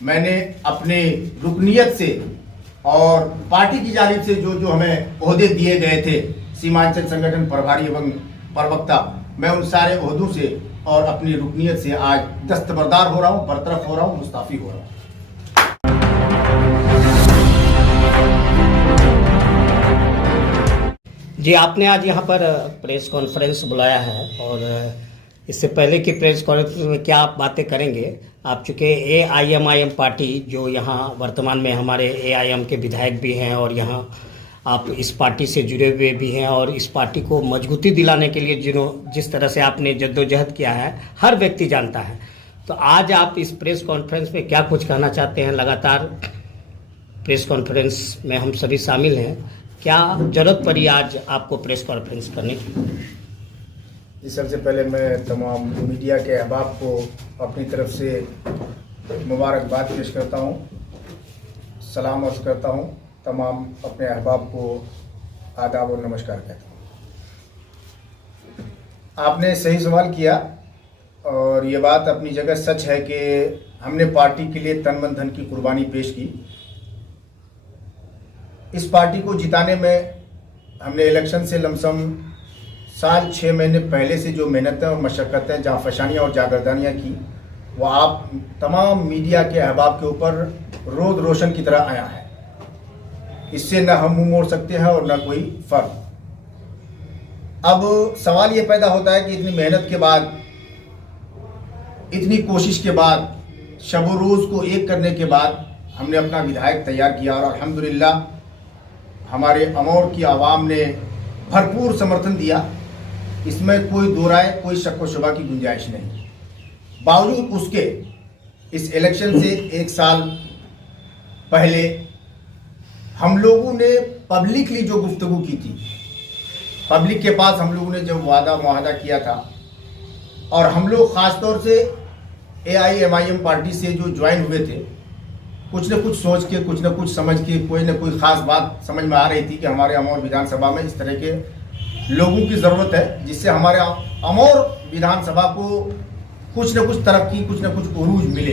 मैंने अपने रुकनियत से और पार्टी की जानिब से जो जो हमें ओहदे दिए गए थे, सीमांचल संगठन प्रभारी एवं प्रवक्ता, मैं उन सारे ओहदों से और अपनी रुकनियत से आज दस्तबरदार हो रहा हूँ, बरतरफ हो रहा हूँ, मुस्ताफी हो रहा हूँ। जी, आपने आज यहाँ पर प्रेस कॉन्फ्रेंस बुलाया है और इससे पहले की प्रेस कॉन्फ्रेंस में क्या आप बातें करेंगे? आप चूँकि AIM पार्टी जो यहाँ वर्तमान में हमारे AIM के विधायक भी हैं और यहाँ आप इस पार्टी से जुड़े हुए भी हैं और इस पार्टी को मजबूती दिलाने के लिए जिस तरह से आपने जद्दोजहद किया है हर व्यक्ति जानता है। तो आज आप इस प्रेस कॉन्फ्रेंस में क्या कुछ कहना चाहते हैं? लगातार प्रेस कॉन्फ्रेंस में हम सभी शामिल हैं, क्या जरूरत पड़ी आज आपको प्रेस कॉन्फ्रेंस करने की? जी, सबसे पहले मैं तमाम मीडिया के अहबाब को अपनी तरफ से मुबारकबाद पेश करता हूँ, सलाम अर्ज़ करता हूँ, तमाम अपने अहबाब को आदाब और नमस्कार कहता हूँ। आपने सही सवाल किया और ये बात अपनी जगह सच है कि हमने पार्टी के लिए तन मन धन की कुर्बानी पेश की। इस पार्टी को जिताने में हमने इलेक्शन से लमसम साल 6 महीने पहले से जो मेहनतें और मशक्क़तें, जहाँ फशानियाँ और जागरदानियाँ की, वो आप तमाम मीडिया के अहबाब के ऊपर रोज़ रोशन की तरह आया है। इससे न हम मुँह मोड़ सकते हैं और न कोई फ़र्क। अब सवाल ये पैदा होता है कि इतनी मेहनत के बाद, इतनी कोशिश के बाद, शब रोज़ को एक करने के बाद हमने अपना विधायक तैयार किया और अल्हम्दुलिल्लाह हमारे अमौर की आवाम ने भरपूर समर्थन दिया। इसमें कोई दो राय, कोई शक व शुबा की गुंजाइश नहीं। बावजूद उसके इस इलेक्शन से 1 साल पहले हम लोगों ने पब्लिकली जो गुफ्तगू की थी, पब्लिक के पास हम लोगों ने जब वादा मुआहदा किया था और हम लोग ख़ास तौर से AIM पार्टी से जो ज्वाइन हुए थे, कुछ न कुछ सोच के, कुछ न कुछ समझ के, कोई न कोई ख़ास बात समझ में आ रही थी कि हमारे अमौर विधानसभा में इस तरह के लोगों की ज़रूरत है जिससे हमारे अमौर विधानसभा को कुछ न कुछ तरक्की, कुछ न कुछ उरूज मिले।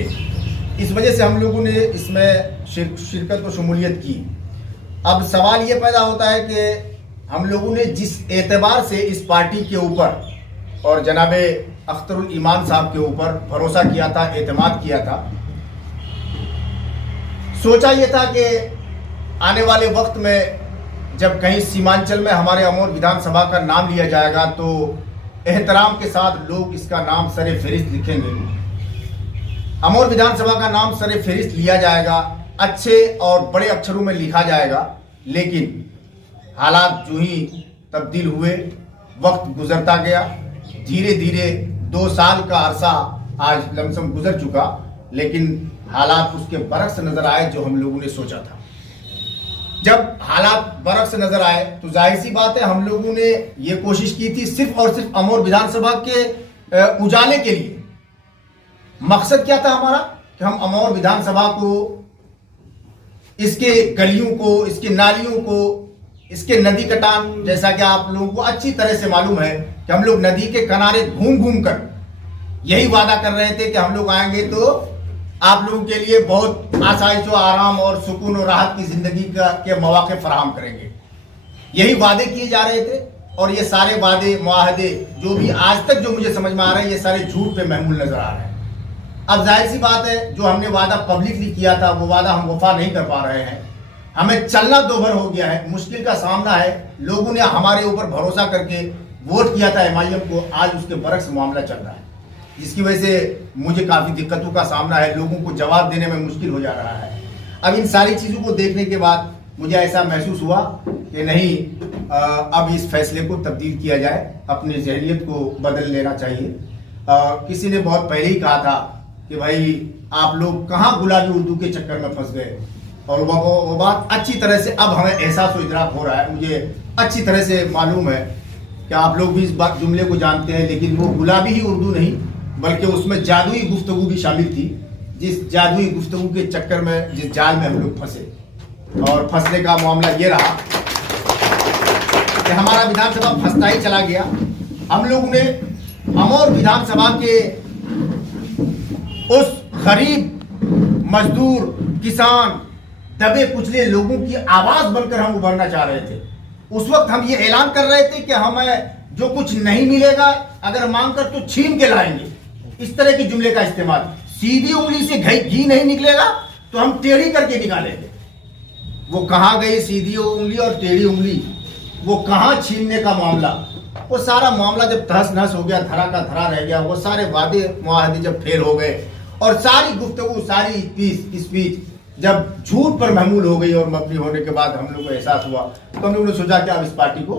इस वजह से हम लोगों ने इसमें शिरकत व शमूलियत की। अब सवाल ये पैदा होता है कि हम लोगों ने जिस एतबार से इस पार्टी के ऊपर और जनाबे अख्तरुल ईमान साहब के ऊपर भरोसा किया था, एतमाद किया था, सोचा ये था कि आने वाले वक्त में जब कहीं सीमांचल में हमारे अमौर विधानसभा का नाम लिया जाएगा तो एहतराम के साथ लोग इसका नाम सरे फहरिस्त लिखेंगे। अमौर विधानसभा का नाम सरे फहरिस्त लिया जाएगा, अच्छे और बड़े अक्षरों में लिखा जाएगा। लेकिन हालात जो ही तब्दील हुए, वक्त गुजरता गया, धीरे धीरे 2 साल का अरसा आज लमसम गुजर चुका, लेकिन हालात उसके बरक्स नजर आए जो हम लोगों ने सोचा था। जब हालात बरक्स नजर आए तो जाहिर सी बात है हम लोगों ने ये कोशिश की थी सिर्फ और सिर्फ अमौर विधानसभा के उजाले के लिए। मकसद क्या था हमारा कि हम अमौर विधानसभा को, इसके गलियों को, इसके नालियों को, इसके नदी कटान, जैसा कि आप लोगों को अच्छी तरह से मालूम है कि हम लोग नदी के किनारे घूम घूम कर यही वादा कर रहे थे कि हम लोग आएंगे तो आप लोगों के लिए बहुत आसाइश, आराम और सुकून और राहत की जिंदगी के मौके फराहम करेंगे। यही वादे किए जा रहे थे और ये सारे वादे मुआहदे जो भी आज तक जो मुझे समझ में आ रहे हैं, ये सारे झूठ पे महमूल नजर आ रहे हैं। अब जाहिर सी बात है जो हमने वादा पब्लिकली किया था वो वादा हम वफा नहीं कर पा रहे हैं। हमें चलना दोभर हो गया है, मुश्किल का सामना है। लोगों ने हमारे ऊपर भरोसा करके वोट किया था MIM को, आज उसके बरक्स मामला चल रहा है, जिसकी वजह से मुझे काफ़ी दिक्कतों का सामना है, लोगों को जवाब देने में मुश्किल हो जा रहा है। अब इन सारी चीज़ों को देखने के बाद मुझे ऐसा महसूस हुआ कि नहीं, अब इस फैसले को तब्दील किया जाए, अपनी जहनियत को बदल लेना चाहिए। किसी ने बहुत पहले ही कहा था कि भाई आप लोग कहाँ गुलाबी उर्दू के चक्कर में फंस गए, और वो बात अच्छी तरह से अब हमें एहसास व इदराक हो रहा है। मुझे अच्छी तरह से मालूम है कि आप लोग भी इस बात जुमले को जानते हैं, लेकिन वो गुलाबी ही उर्दू नहीं बल्कि उसमें जादुई गुफ्तगू भी शामिल थी, जिस जादुई गुफ्तगू के चक्कर में, जिस जाल में हम लोग फंसे। और फंसने का मामला ये रहा कि हमारा विधानसभा फंसता ही चला गया। हम लोगों ने अमौर विधानसभा के उस गरीब मजदूर, किसान, दबे कुचले लोगों की आवाज बनकर हम उभरना चाह रहे थे। उस वक्त हम ये ऐलान कर रहे थे कि हमें जो कुछ नहीं मिलेगा अगर मांग कर तो छीन के लाएंगे। इस तरह के जुमले का इस्तेमाल। सीधी उंगली से घी नहीं निकलेगा तो हम टेढ़ी करके निकालेंगे। वो कहां गई सीधी उंगली और टेढ़ी उंगली, वो कहां छीनने का मामला, वो सारा मामला जब तहस नहस हो गया, धरा का धरा रह गया, वो सारे वादे मुआहदे जब फेल हो गए और सारी गुफ्तगू, सारी स्पीच जब झूठ पर महमूल हो गई और मबनी होने के बाद हम लोग को एहसास हुआ तो हम लोगों ने सोचा कि अब इस पार्टी को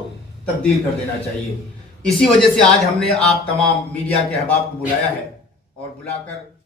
तब्दील कर देना चाहिए। इसी वजह से आज हमने आप तमाम मीडिया के अहबाब को बुलाया है और बुलाकर